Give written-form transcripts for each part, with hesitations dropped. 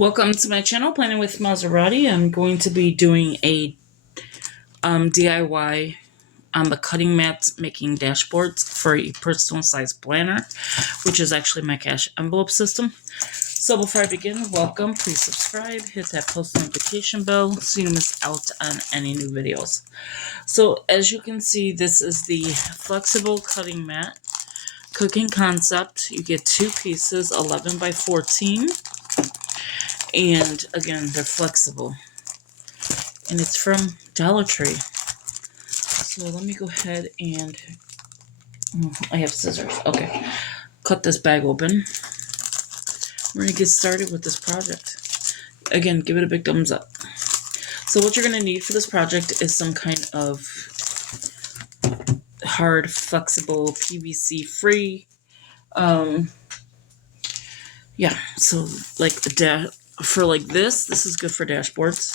Welcome to my channel, Planning with Maserati. I'm going to be doing a DIY on the cutting mats making dashboards for a personal size planner, which is actually my cash envelope system. So before I begin, welcome, please subscribe, hit that post notification bell so you don't miss out on any new videos. So as you can see, this is the flexible cutting mat cooking concept. You get two pieces, 11 by 14. And again, they're flexible. And it's from Dollar Tree. So let me go ahead and... I have scissors. Okay. Cut this bag open. We're going to get started with this project. Again, give it a big thumbs up. So what you're going to need for this project is some kind of hard, flexible, PVC-free. Yeah, so like for like this is good for dashboards.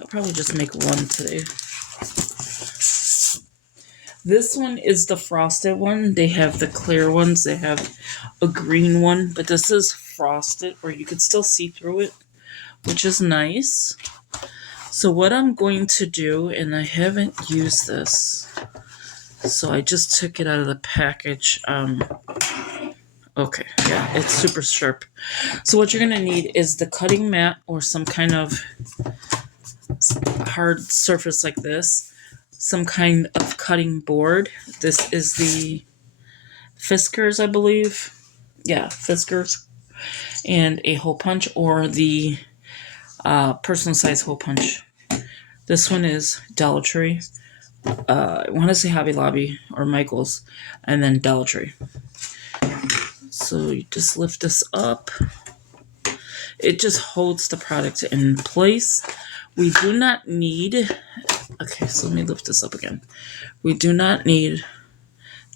I'll probably just make one today. This one is the frosted one. They have the clear ones. They have a green one, but this is frosted where you can still see through it, which is nice. So what I'm going to do, and I haven't used this, so I just took it out of the package. Okay, yeah, it's super sharp. So what you're going to need is the cutting mat or some kind of hard surface like this. Some kind of cutting board. This is the Fiskars, I believe. Yeah, Fiskars. And a hole punch or the personal size hole punch. This one is Dollar Tree. I want to say Hobby Lobby or Michael's. And then Dollar Tree. So you just lift this up. It just holds the product in place. We do not need... Okay, so let me lift this up again. We do not need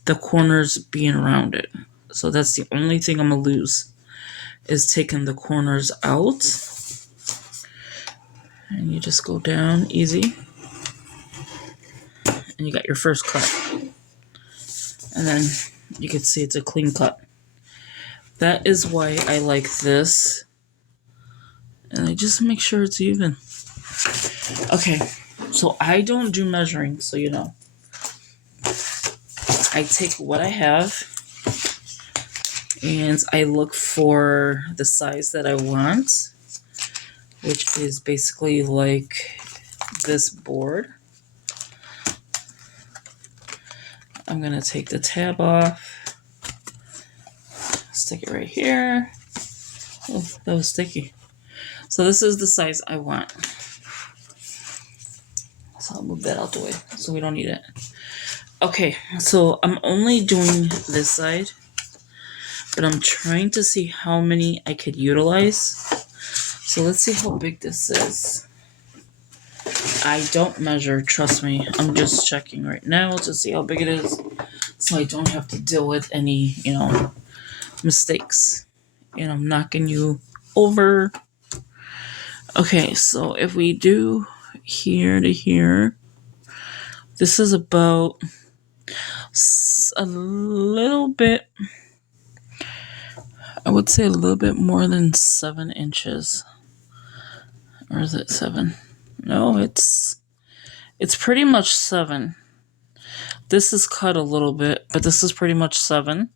the corners being around it. So that's the only thing I'm going to lose, is taking the corners out. And you just go down easy. And you got your first cut. And then you can see it's a clean cut. That is why I like this. And I just make sure it's even. Okay, so I don't do measuring, so you know. I take what I have and I look for the size that I want, which is basically like this board. I'm going to take the tab off, stick it right here. Oh, that was sticky. So this is the size I want. So I'll move that out the way so we don't need it. Okay, so I'm only doing this side, but I'm trying to see how many I could utilize. So let's see how big this is. I don't measure, trust me. I'm just checking right now to see how big it is, so I don't have to deal with any, mistakes. And I'm knocking you over. Okay, so if we do here to here, this is about a little bit, I would say a little bit more than 7 inches. Or is it 7? No, it's pretty much 7. This is cut a little bit, but this is pretty much 7.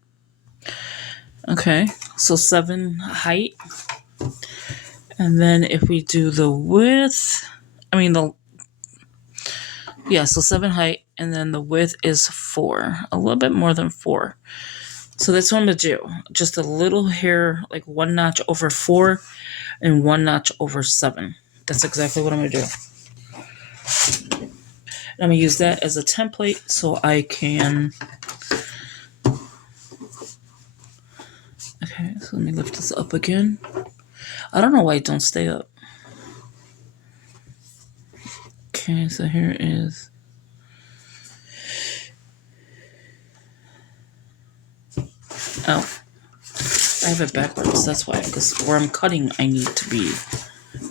Okay, so 7 height. And then if we do the width, so 7 height, and then the width is 4. A little bit more than 4. So that's what I'm going to do. Just a little hair, like 1 notch over 4 and 1 notch over 7. That's exactly what I'm going to do. And I'm going to use that as a template so I can... Okay, so let me lift this up again. I don't know why it don't stay up. Okay, so here is... Oh, I have it backwards. That's why, because where I'm cutting, I need to be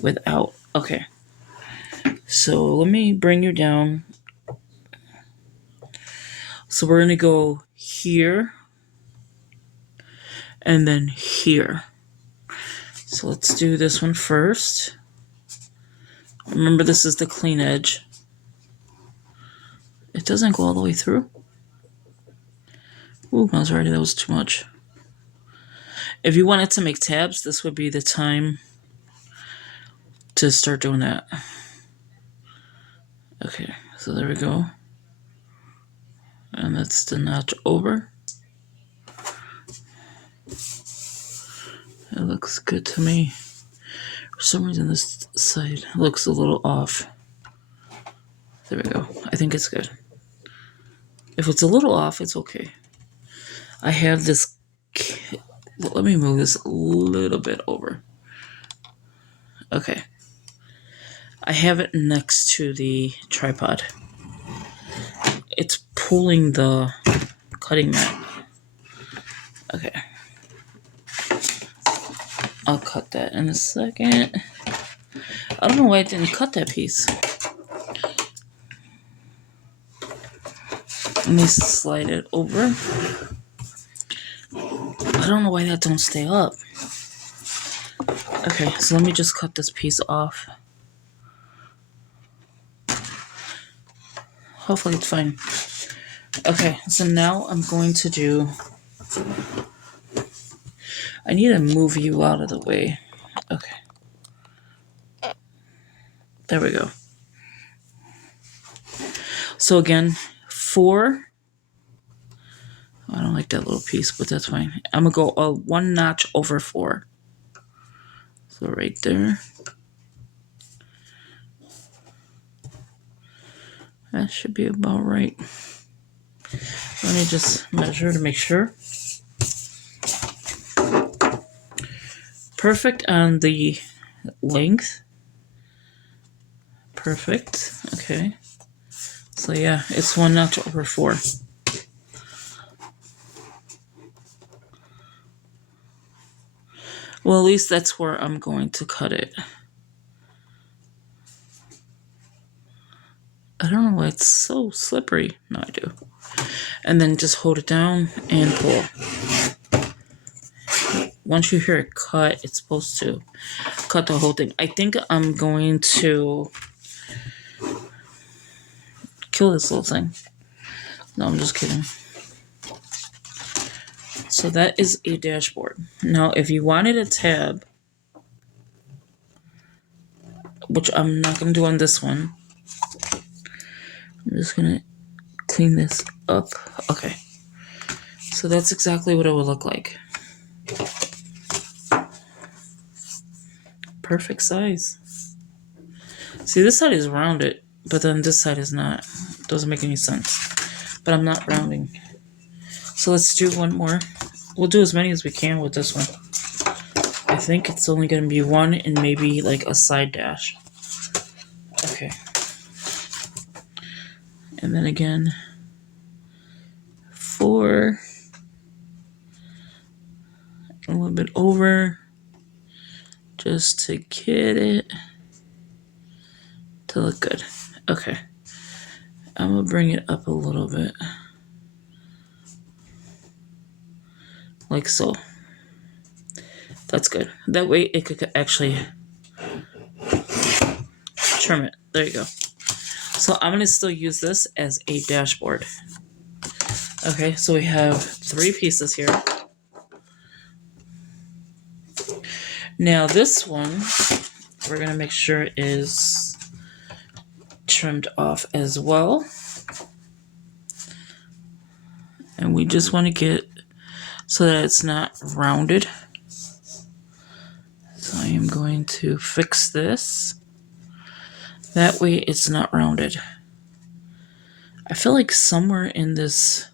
without. Okay, so let me bring you down. So we're going to go here and then here. So let's do this one first. Remember, this is the clean edge. It doesn't go all the way through. Ooh, I was ready. That was too much. If you wanted to make tabs, this would be the time to start doing that. Okay, so there we go. And that's the notch over. It looks good to me. For some reason, this side looks a little off. There we go. I think it's good. If it's a little off, it's okay. I have this. Let me move this a little bit over. Okay. I have it next to the tripod. It's pulling the cutting mat. Okay. I'll cut that in a second. I don't know why I didn't cut that piece. Let me slide it over. I don't know why that don't stay up. Okay, so let me just cut this piece off. Hopefully it's fine. Okay, so now I'm going to do... I need to move you out of the way. Okay. There we go. So again, 4. I don't like that little piece, but that's fine. I'm going to go 1 notch over 4. So right there. That should be about right. Let me just measure to make sure. Perfect on the length. Perfect. Okay. So yeah, it's 1 notch over 4. Well, at least that's where I'm going to cut it. I don't know why it's so slippery. No, I do. And then just hold it down and pull. Once you hear it cut, it's supposed to cut the whole thing. I think I'm going to kill this little thing. No, I'm just kidding. So that is a dashboard. Now, if you wanted a tab, which I'm not going to do on this one, I'm just going to clean this up. Okay. So that's exactly what it would look like. Perfect size. See, this side is rounded, but then this side is not. Doesn't make any sense. But I'm not rounding. So let's do one more. We'll do as many as we can with this one. I think it's only going to be 1 and maybe like a side dash. Okay. And then again, 4. A little bit over. Just to get it to look good. Okay. I'm going to bring it up a little bit. Like so. That's good. That way it could actually trim it. There you go. So I'm going to still use this as a dashboard. Okay, so we have 3 pieces here. Now this one, we're going to make sure is trimmed off as well. And we just want to get so that it's not rounded. So I am going to fix this. That way it's not rounded. I feel like somewhere in this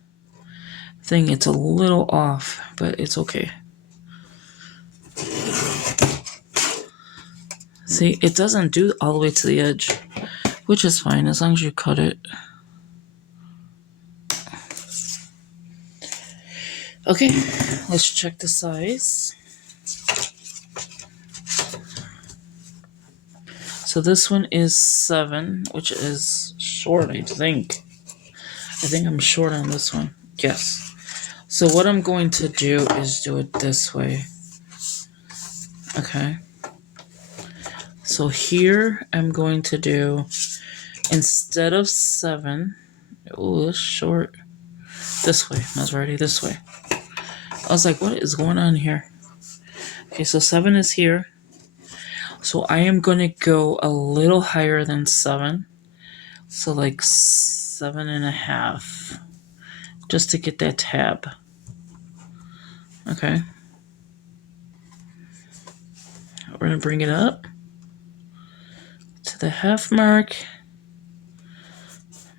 thing it's a little off, but it's okay. See, it doesn't do all the way to the edge, which is fine as long as you cut it. Okay, let's check the size. So this one is 7, which is short, I think. I think I'm short on this one. Yes. So what I'm going to do is do it this way. Okay. So here I'm going to do, instead of 7, oh, that's short. This way, Maserati, this way. I was like, what is going on here? Okay, so 7 is here. So I am going to go a little higher than 7. So like 7.5. Just to get that tab. Okay. We're going to bring it up to the half mark.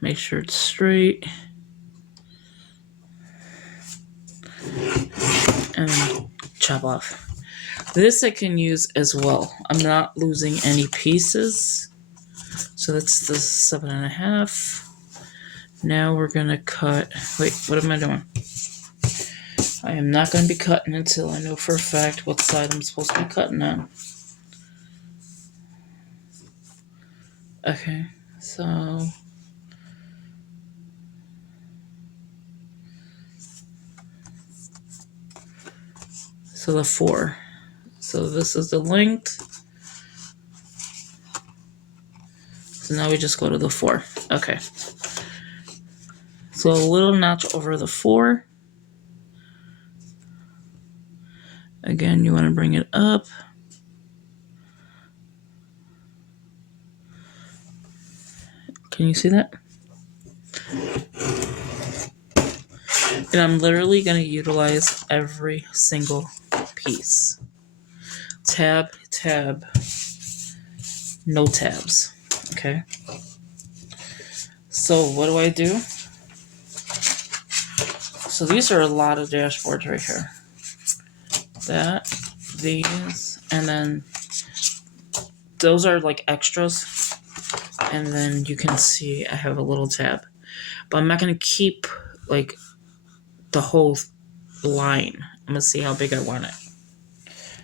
Make sure it's straight. And chop off. This I can use as well. I'm not losing any pieces. So that's the 7.5. Now we're going to cut. Wait, what am I doing? I am not going to be cutting until I know for a fact what side I'm supposed to be cutting on. Okay, so the 4. So this is the length. So now we just go to the 4. Okay. So a little notch over the 4. Again, you want to bring it up. Can you see that? And I'm literally going to utilize every single piece. Tab, tab, no tabs. Okay. So what do I do? So these are a lot of dashboards right here. That, these, and then those are like extras. And then you can see I have a little tab. But I'm not going to keep like the whole line. I'm going to see how big I want it.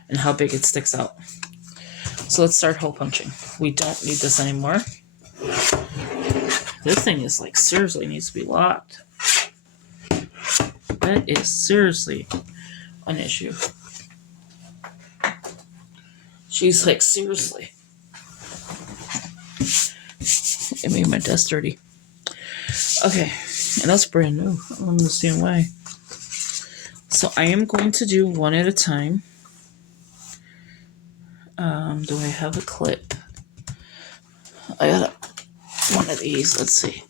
And how big it sticks out. So let's start hole punching. We don't need this anymore. This thing is like seriously needs to be locked. That is seriously an issue. She's like, seriously. It made my desk dirty. Okay, and that's brand new. I don't understand why. So I am going to do one at a time. Do I have a clip? I got one of these. Let's see.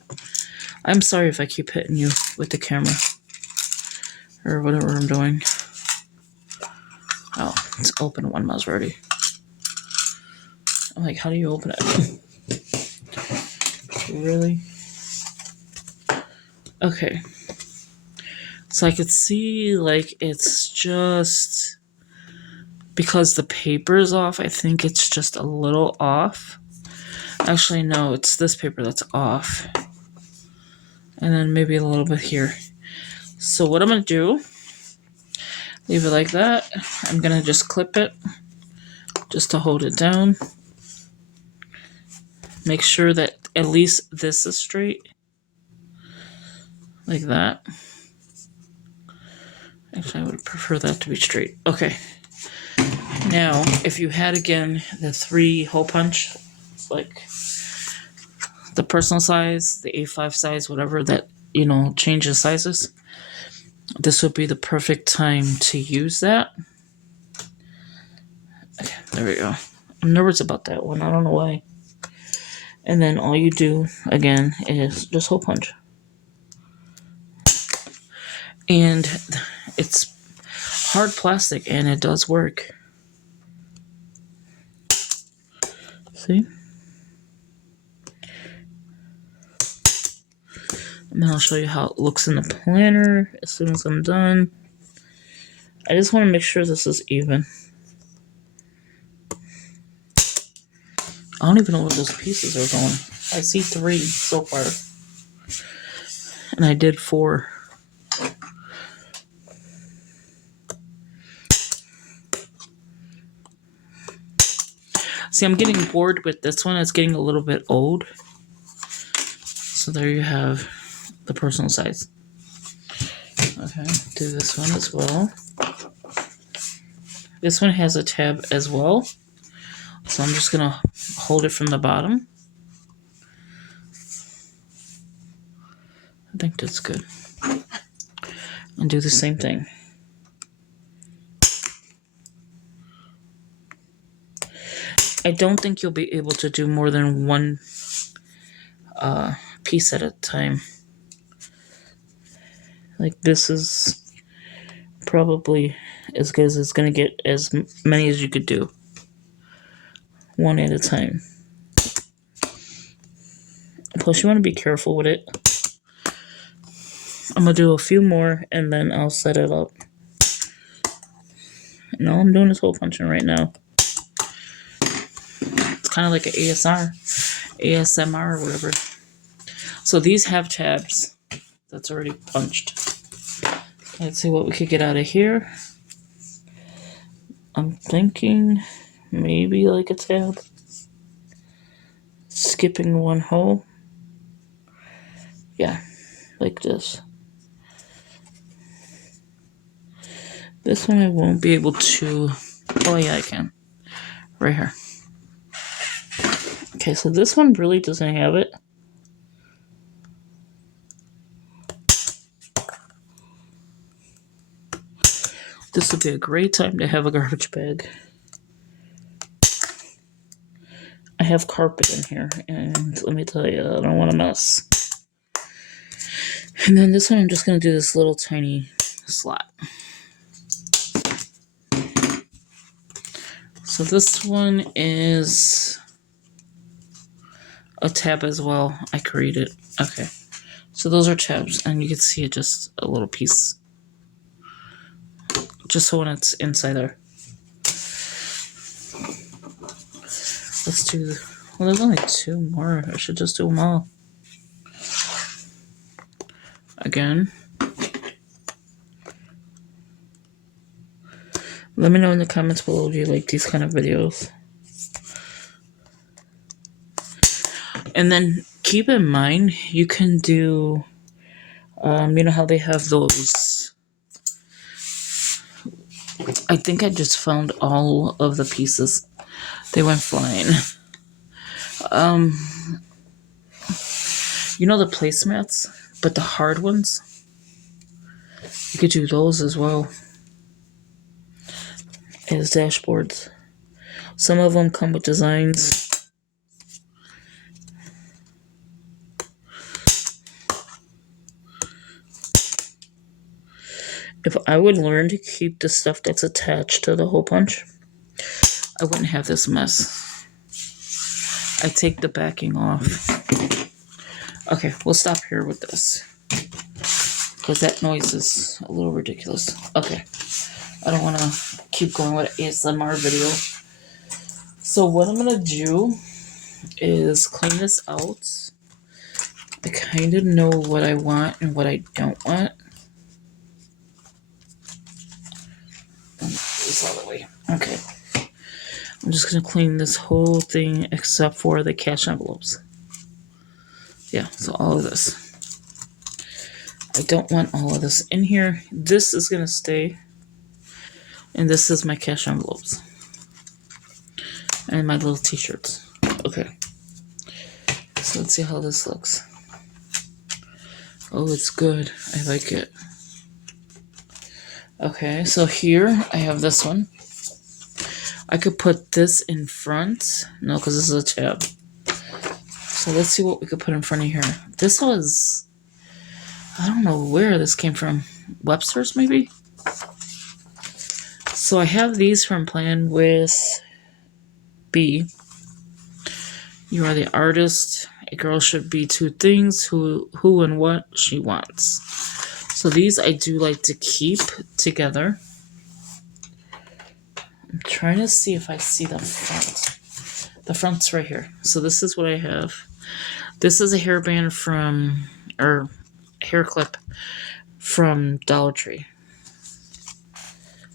I'm sorry if I keep hitting you with the camera. Or whatever I'm doing. Oh, it's open one Maserati. I'm like, how do you open it? Really? Okay. So I could see, like, it's just... Because the paper is off, I think it's just a little off. Actually, no, it's this paper that's off. And then maybe a little bit here. So what I'm going to do, leave it like that. I'm going to just clip it just to hold it down. Make sure that at least this is straight. Like that. Actually, I would prefer that to be straight. Okay. Now, if you had, again, the 3 hole punch, like the personal size, the A5 size, whatever that, changes sizes, this would be the perfect time to use that. Okay, there we go. I'm nervous about that one. I don't know why. And then all you do, again, is just hole punch. And it's hard plastic, and it does work. See? And then I'll show you how it looks in the planner as soon as I'm done. I just want to make sure this is even. I don't even know where those pieces are going. I see 3 so far. And I did 4. See, I'm getting bored with this one. It's getting a little bit old. So there you have the personal size. Okay, do this one as well. This one has a tab as well. So I'm just going to hold it from the bottom. I think that's good. And do the same thing. I don't think you'll be able to do more than one piece at a time. Like, this is probably as good as it's going to get, as many as you could do. One at a time. Plus, you want to be careful with it. I'm going to do a few more, and then I'll set it up. And all I'm doing is hole punching right now. It's kind of like an ASMR or whatever. So these have tabs. That's already punched. Let's see what we could get out of here. I'm thinking maybe like a tab. Skipping one hole. Yeah, like this. This one I won't be able to. Oh yeah, I can. Right here. Okay, so this one really doesn't have it. This would be a great time to have a garbage bag. I have carpet in here, and let me tell you, I don't want to mess. And then this one, I'm just going to do this little tiny slot. So this one is a tab as well. I created. Okay. So those are tabs, and you can see it just a little piece. Just so when it's inside there. Let's do... Well, there's only two more. I should just do them all. Again. Let me know in the comments below if you like these kind of videos. And then keep in mind, you can do... you know how they have those... I think I just found all of the pieces. They went flying. You know the placemats, but the hard ones? You could do those as well as dashboards. Some of them come with designs. If I would learn to keep the stuff that's attached to the hole punch, I wouldn't have this mess. I take the backing off. Okay, we'll stop here with this, because that noise is a little ridiculous. Okay, I don't want to keep going with an ASMR video. So what I'm going to do is clean this out. I kind of know what I want and what I don't want. This all the way. Okay. I'm just going to clean this whole thing except for the cash envelopes. Yeah, so all of this. I don't want all of this in here. This is going to stay. And this is my cash envelopes. And my little t-shirts. Okay. So let's see how this looks. Oh, it's good. I like it. Okay, so here I have this one. I could put this in front. No, because this is a tab. So let's see what we could put in front of here. This was... I don't know where this came from. Webster's, maybe? So I have these from Plan with B. You are the artist. A girl should be two things, who and what she wants. So these I do like to keep together. I'm trying to see if I see the front. The front's right here. So this is what I have. This is a hairband from, or hair clip from Dollar Tree.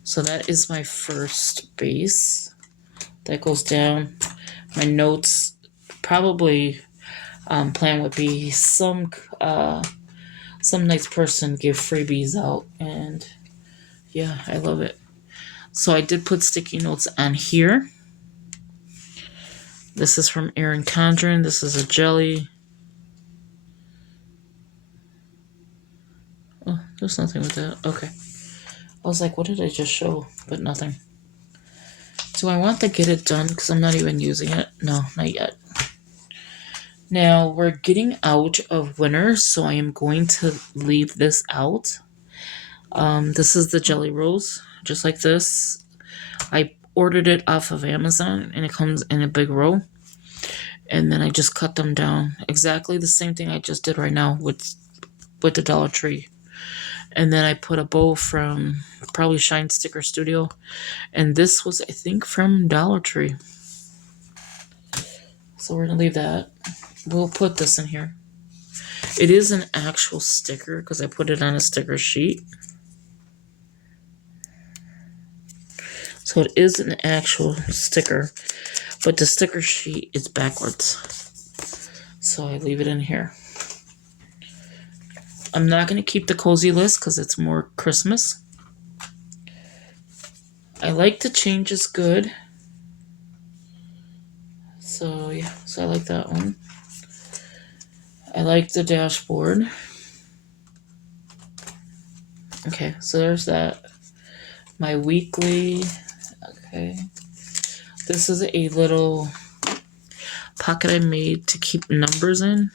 So that is my first base. That goes down. My notes, probably plan would be some nice person give freebies out, and yeah, I love it. So I did put sticky notes on here. This is from Erin Condren. This is a jelly. Oh, there's nothing with that. Okay. I was like, what did I just show? But nothing. Do I want to get it done? Because I'm not even using it. No, not yet. Now, we're getting out of winter, so I am going to leave this out. This is the Jelly Rolls, just like this. I ordered it off of Amazon, and it comes in a big roll. And then I just cut them down. Exactly the same thing I just did right now with the Dollar Tree. And then I put a bow from probably Shine Sticker Studio. And this was, I think, from Dollar Tree. So we're going to leave that. We'll put this in here. It is an actual sticker because I put it on a sticker sheet. So it is an actual sticker, but the sticker sheet is backwards. So I leave it in here. I'm not going to keep the cozy list because it's more Christmas. I like the change is good. So yeah, so I like that one. I like the dashboard. Okay, so there's that. My weekly. Okay. This is a little pocket I made to keep numbers in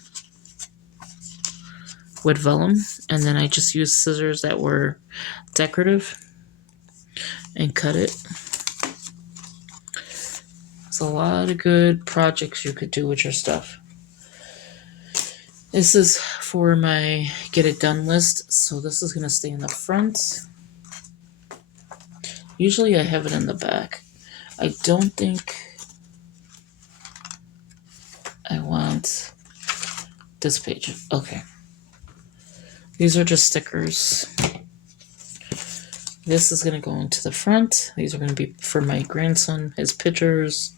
with vellum. And then I just used scissors that were decorative and cut it. There's a lot of good projects you could do with your stuff. This is for my get it done list. So this is going to stay in the front. Usually I have it in the back. I don't think I want this page. Okay. These are just stickers. This is going to go into the front. These are going to be for my grandson, his pictures,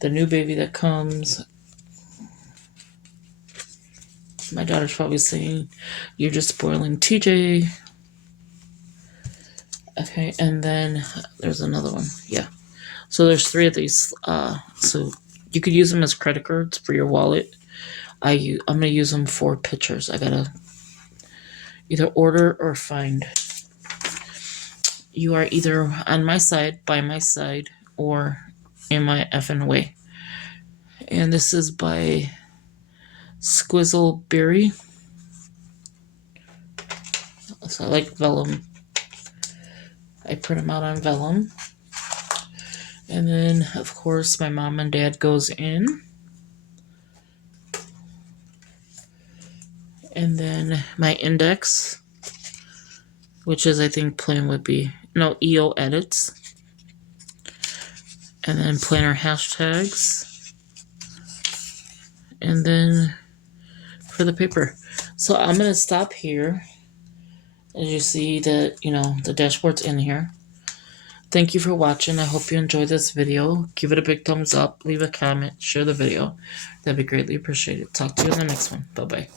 the new baby that comes. My daughter's probably saying, you're just spoiling TJ. Okay, and then there's another one. Yeah. So there's 3 of these. So you could use them as credit cards for your wallet. I'm going to use them for pictures. I got to either order or find. You are either on my side, by my side, or in my effing way. And this is by Squizzleberry. So I like vellum. I print them out on vellum. And then, of course, my mom and dad goes in. And then my index, which is, I think, plan would be, no, EO edits. And then planner hashtags. And then for the paper. So I'm going to stop here. As you see that, the dashboard's in here. Thank you for watching. I hope you enjoyed this video. Give it a big thumbs up. Leave a comment. Share the video. That'd be greatly appreciated. Talk to you in the next one. Bye-bye.